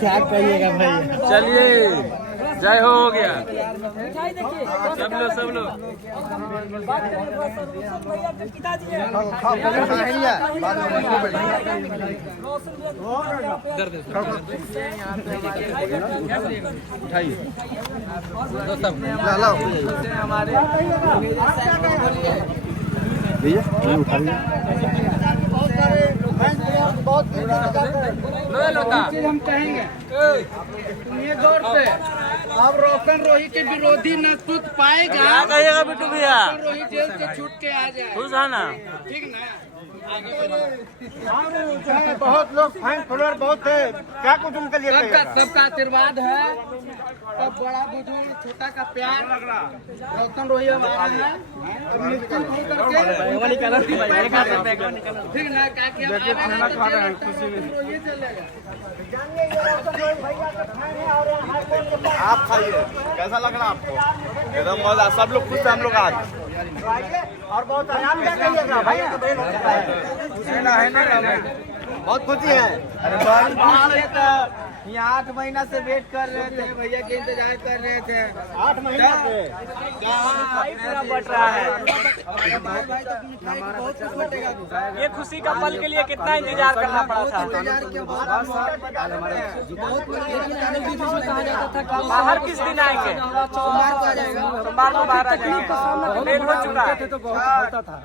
क्या कहिएगा भाई। चलिए जय हो गया सब लोग हम कहेंगे ये दौर से अब रोशन रोही के विरोधी न छूट पाएगा। क्या कहिएगा बिट्टू भैया? रोही जेल से छूट के आ जाए, खुश है ना? ठीक ना? बहुत लोग फैन फॉलोअर बहुत है, क्या कुछ उनके लिए सबका आशीर्वाद है, सब बड़ा बुजुर्ग छोटा का प्यार। रोशन रोही हमारा है, निश्चिंत होकर ठीक ना? रोही चलेगा। आप खाइए, कैसा लग रहा आपको? एकदम मजा, सब लोग खुश हैं हम लोग आज। और बहुत आराम क्या कहिएगा भाई, बहुत खुशी है। यहाँ 8 महीना से वेट कर रहे थे, भैया के इंतजार कर रहे थे। 8 महीना से पूरा बट रहा है। ये खुशी का पल के लिए कितना इंतजार करना पड़ा था। बाहर किस दिन आएंगे? सोमवार को बाहर लेट हो चुका है तो बहुत होता था।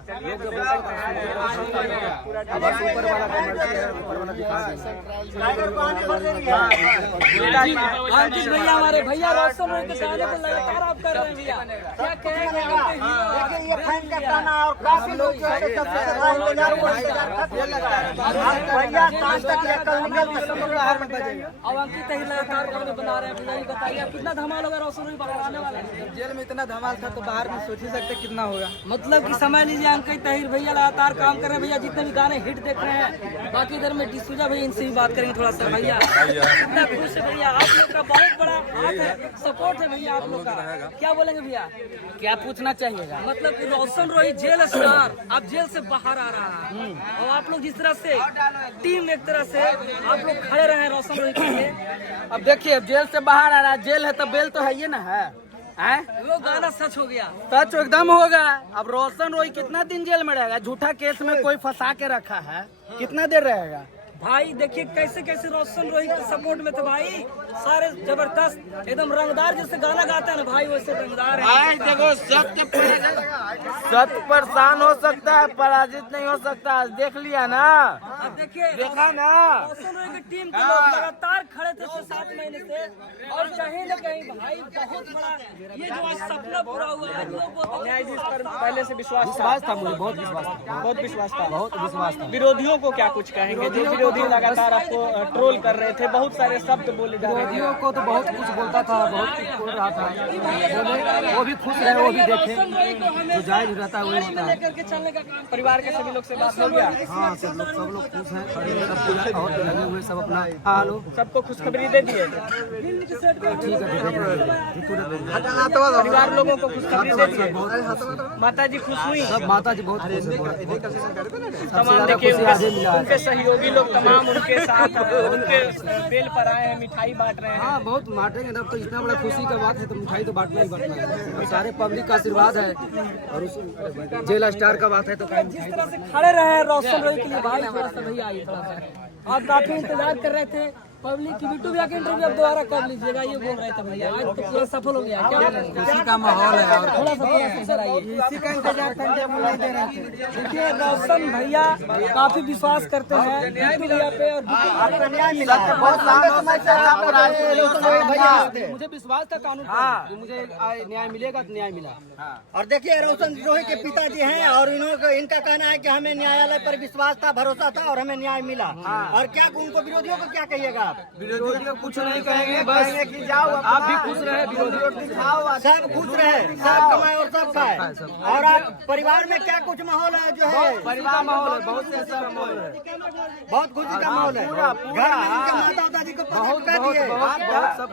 अंकित भैया हमारे भैया रोशन रोही के गाने को लगातार आप कर रहे हैं भैया, क्या कहेंगे? देखिए ये फैन का गाना और काफी लोग जो है सबसे ज्यादा इंतजार भैया आज तक ये कल निकल बाहर में बजेगा। अब अंकित ही लगातार गाने बना रहे हैं भैया, ये बताइए आप कितना धमाल होगा रोशन रोही बाहर आने वाले हैं? जेल में इतना धमाल था तो बाहर में सोच ही सकते कितना होगा। मतलब कि समझ लीजिए अंकित तहिर भैया लगातार काम कर रहे हैं भैया, जितने भी गाने हिट देख रहे हैं। बाकी इधर में डिसूजा भैया, इनसे भी बात करेंगे थोड़ा सा। भैया कितना खुश है भैया, आप लोग का बहुत बड़ा हाथ है, सपोर्ट है भैया आप लोग का, क्या बोलेंगे भैया? क्या पूछना चाहिएगा? मतलब कि रोशन रोही जेल स्टार अब जेल से बाहर आ रहा है, और आप लोग जिस तरह से टीम एक तरह से आप लोग खड़े रहे हैं रोशन रोही के लिए। अब देखिए अब जेल से बाहर आ रहा है, जेल है तो बेल तो है ये ना है। वो गाना सच हो गया, सच एकदम होगा। अब रोशन रोही कितना दिन जेल में रहेगा? झूठा केस में कोई फंसा के रखा है, कितना देर रहेगा? भाई देखिए कैसे कैसे रोशन रोही के सपोर्ट में थे भाई, सारे जबरदस्त एकदम रंगदार जैसे गाना गाता है ना भाई, वैसे रंगदार है भाई देखो सत्य परेशान हो सकता है, पराजित नहीं हो सकता। देख लिया ना, अब देखिए देखा ना? रोशन रोही की टीम के लोग लगातार खड़े थे 6-7 महीने से, और कहीं न कहीं भाई बहुत बड़ा ये जो आज सपना पूरा हुआ है। लोग न्यायाधीश पर पहले से विश्वास था मुझे, बहुत विश्वास था, बहुत विश्वास था। था। विरोधियों को क्या कुछ कहेंगे? जो विरोधी लगातार आपको ट्रोल कर रहे थे, बहुत सारे शब्द बोले जा रहे थे। विरोधियों को तो बहुत कुछ बोलता था, बहुत कुछ बोल रहा था, बोले वो भी खुश रहे, वो भी देखे, जो जायज रहता है वही होता है। लेकर के चलने का काम परिवार के सभी लोग से बात हो गया? हाँ सब लोग खुश हैं, सब और लगे हुए सब अपना हेलो सबको खुशखबरी दे दिए? ठीक है। परिवार लोगों को खुशखबरी दे दिए? माता जी खुश हुई? सब माता जी बहुत खुश हैं। तमाम देखिए उनके सहयोगी लोग तमाम उनके साथ उनके बेल पर आए हैं, मिठाई बांट रहे हैं। हाँ बहुत बांटेंगे ना, तो इतना बड़ा खुशी का बात है तो मिठाई तो बांटना ही बांटना है। और सारे पब्लिक का आशीर्वाद है, और उस जेल स्टार का बात है तो जिस तरह से खड़े रहे हैं रोशन रोही के लिए भाई, थोड़ा सा भैया आइए थोड़ा सा। आप काफी इंतजार कर रहे थे पब्लिक की, बिट्टू भैया के इंटरव्यू अब दोबारा कर लीजिएगा, ये बोल रहे थे भैया। आज तो पूरा सफल हो गया, क्या खुशी का माहौल है। और थोड़ा सा सर आइए, इसी का इंतजार करके हम नहीं दे रहे थे। देखिए रोशन भैया काफी विश्वास करते हैं बिट्टू भैया पे, और मुझे विश्वास था कानून पर, कि मुझे न्याय मिलेगा तो न्याय मिला। और देखिए रोशन रोही के पिताजी हैं, और इनका कहना है कि हमें न्यायालय पर विश्वास था, भरोसा था, और हमें न्याय मिला। और क्या उनको विरोधियों को क्या कहिएगा? विरोधी को कुछ नहीं कहेंगे, बस कि जाओ आप भी खुश रहे, विरोधी रोटी खाओ, सब खुश रहे, सब कमाए और सब खाए। और आप परिवार में क्या कुछ माहौल है जो है? परिवार माहौल है, बहुत से अच्छा माहौल है, बहुत खुशी का माहौल है। घर में इनके माता पिता को बहुत कर बहुत दिए। बहुत बहुत सब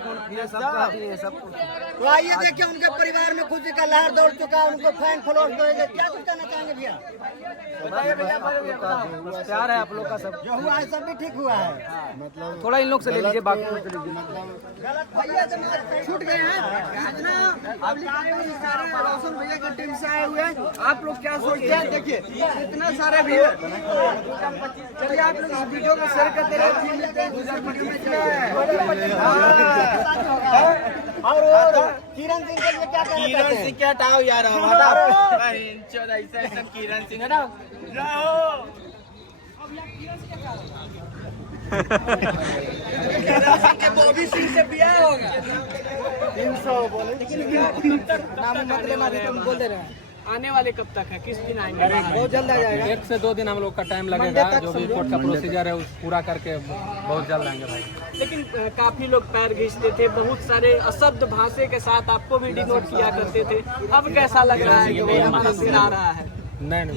सब कुछ। तो आइए देखिए उनके परिवार में खुशी का लहर दौड़ चुका, उनको फैन फॉलोअर्स बढ़ेंगे। क्या कुछ कहना चाहेंगे भैया? प्यार है आप लोग का सब जो हुआ है सब भी ठीक हुआ है। थोड़ा इन लोग से ले लीजिए, बाकी भैया छूट गए हैं इतना। अब रोशन भैया की टीम से आए हुए हैं, आप लोग क्या सोचते हैं? देखिए इतना सारे भैया, चलिए आप लोग इस वीडियो को शेयर करते रहे। और किरण सिंह के लिए क्या कहना चाहते हैं? क्या हटाओ यार, हटाओ ऐसा किरण सिंह हटाओ। बॉबी सिंह से ब्याह होगा। 300 बोले, नाम मत लेना, तुम बोल दे रहे हैं। आने वाले कब तक है, किस दिन आएंगे? बहुत जल्द आ जाएगा। 1 से 2 दिन हम लोग का टाइम लगेगा, जो भी कोर्ट का प्रोसीजर है उस पूरा करके बहुत जल्द आएंगे भाई। लेकिन काफी लोग पैर घिसते थे, बहुत सारे अशब्द भाषा के साथ आपको भी डिनोट किया करते थे। अब कैसा लग रहा है कि भाई हमारा सिर आ रहा है? नहीं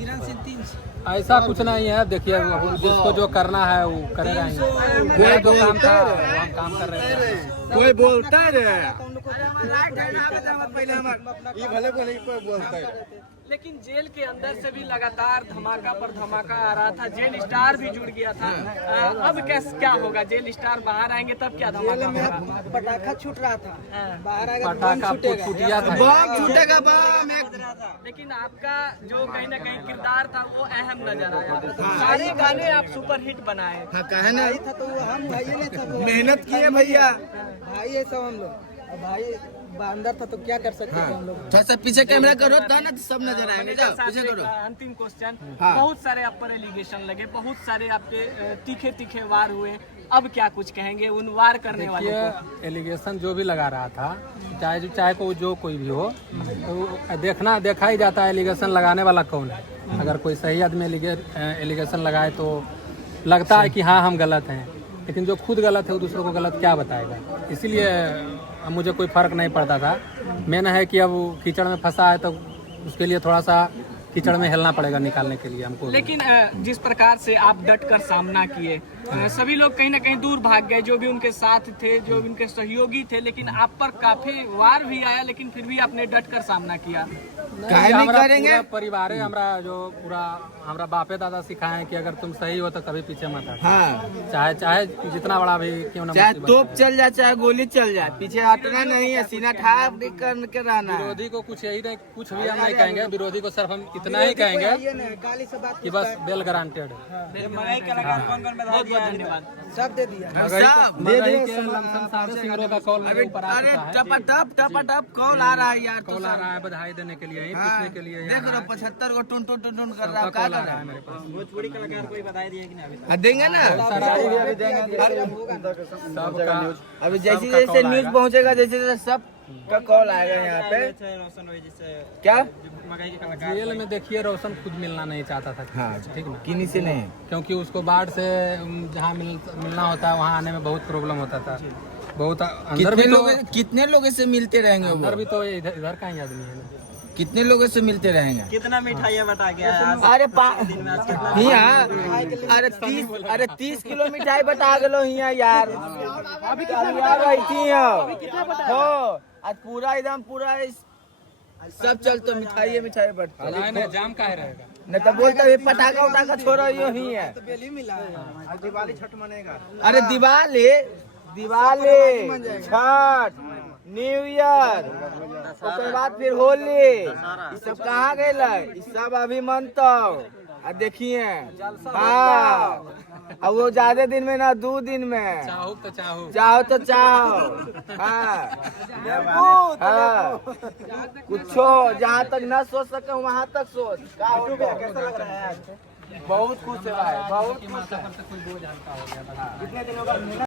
ऐसा कुछ नहीं है। देखिए जिसको जो करना है वो करे रहेंगे। मेरा जो काम था वो हम काम कर रहे थे। कोई बोलता है ये भले बोले, कोई बोलता है। लेकिन जेल के अंदर से भी लगातार धमाका पर धमाका आ रहा था, जेल स्टार भी जुड़ गया था। अब क्या होगा? जेल स्टार बाहर आएंगे तब क्या धमाका होगा? पटाखा छूट रहा था, बाहर आएगा तो पटाखा फुटिया था। बम छूटेगा, बम लेकिन आपका जो कहीं ना कहीं किरदार था वो अहम नजर आया। सारे गाने आप सुपर हिट बनाए। कहे ना, था तो हम भाई नहीं था, मेहनत किए भैया। भाई है सब हम लोग। भाई अंदर था तो क्या कर सकते थे हम लोग। थोड़ा सा पीछे कैमरा करो तो ना सब नजर आएंगे। जाओ पीछे करो। अंतिम क्वेश्चन, हाँ। बहुत सारे आप पर एलिगेशन लगे, बहुत सारे आपके तीखे तीखे वार हुए, अब क्या कुछ कहेंगे उन वार करने वाले को? देखिए एलिगेशन जो भी लगा रहा था, चाहे को जो कोई भी हो, तो देखा ही जाता है एलिगेशन लगाने वाला कौन है। अगर कोई सही आदमी एलिगेशन लगाए तो लगता है कि हाँ हम गलत हैं, लेकिन जो खुद गलत है वो दूसरों को गलत क्या बताएगा। इसीलिए मुझे कोई फर्क नहीं पड़ता था। मेन है कि अब कीचड़ में फंसा है तो उसके लिए थोड़ा सा कीचड़ में हिलना पड़ेगा निकालने के लिए हमको। लेकिन जिस प्रकार से आप डट कर सामना किए, सभी लोग कहीं ना कहीं दूर भाग गए, जो भी उनके साथ थे, जो भी उनके सहयोगी थे, लेकिन आप पर काफी वार भी आया, लेकिन फिर भी आपने डट कर सामना किया। पूरा परिवार है हमारा, जो पूरा हमारा बापे दादा सिखाए कि अगर तुम सही हो तो कभी पीछे मत हटो। हाँ, चाहे जितना बड़ा भी क्यों ना चाहे मुसीबत तोप चल जाए, चाहे गोली चल जाए, पीछे हटना नहीं है, सीना ठाक करके रहना है। विरोधी को कुछ यही नहीं, कुछ भी हम नहीं कहेंगे। विरोधी को सिर्फ हम इतना ही कहेंगे कि बस बेल गारंटेड है। बहुत बहुत धन्यवाद। सब दे दिया। मदही के लमसम सारे सिंगरों का कॉल मेरे ऊपर आ चुका है। टप कॉल आ रहा है यार। कॉल आ रहा है बधाई देने के लिए, यही पूछने के लिए। देख रहे हो 75 को टुन टुन टुन कर रहा है। कॉल आ रहा है मेरे पास। भोजपुरी कलाकार कोई बधाई दिए कि नहीं? देंगे ना सबका अभी जैसे जैसे न्यूज पहुंचेगा, जैसे जैसे सब का कॉल आएगा यहाँ पे। क्या जेल में देखिए रोशन खुद मिलना नहीं चाहता था। हाँ, ठीक ना, किन्हीं से नहीं, क्योंकि उसको बाढ़ से जहाँ मिलना होता है वहाँ आने में बहुत प्रॉब्लम होता था। बहुत अंदर भी तो कितने लोगों से मिलते रहेंगे वो? अंदर भी तो इधर का ही आदमी है ना। कितने लोगों से मिलते रहेंगे? कितना मिठाइयाँ बटा गया है? अरे अरे 30 किलो मिठाई बटा गलो यहाँ यार। अभी हो आज पूरा एकदम पूरा सब चलते मिठाई बटता। नहीं जाम काहे रहेगा। नहीं तो बोलते हुए पटाखा उटाखा छोड़ो यो ही है। दिवाली छठ मनेगा। अरे दिवाली छठ न्यू ईयर, उसके बाद फिर होली, ये सब कहाँ गए? ये सब अभी मनतव। देखिए हाँ, अब वो ज्यादा दिन में ना 2 दिन में। चाहो तो चाहो। हाँ, कुछ जहाँ तक न सोच सके वहाँ तक सोच। कैसा लग रहा है? बहुत खुश है भाई, बहुत खुश है। कोई बोझ हल्का हो गया। कितने दिनों का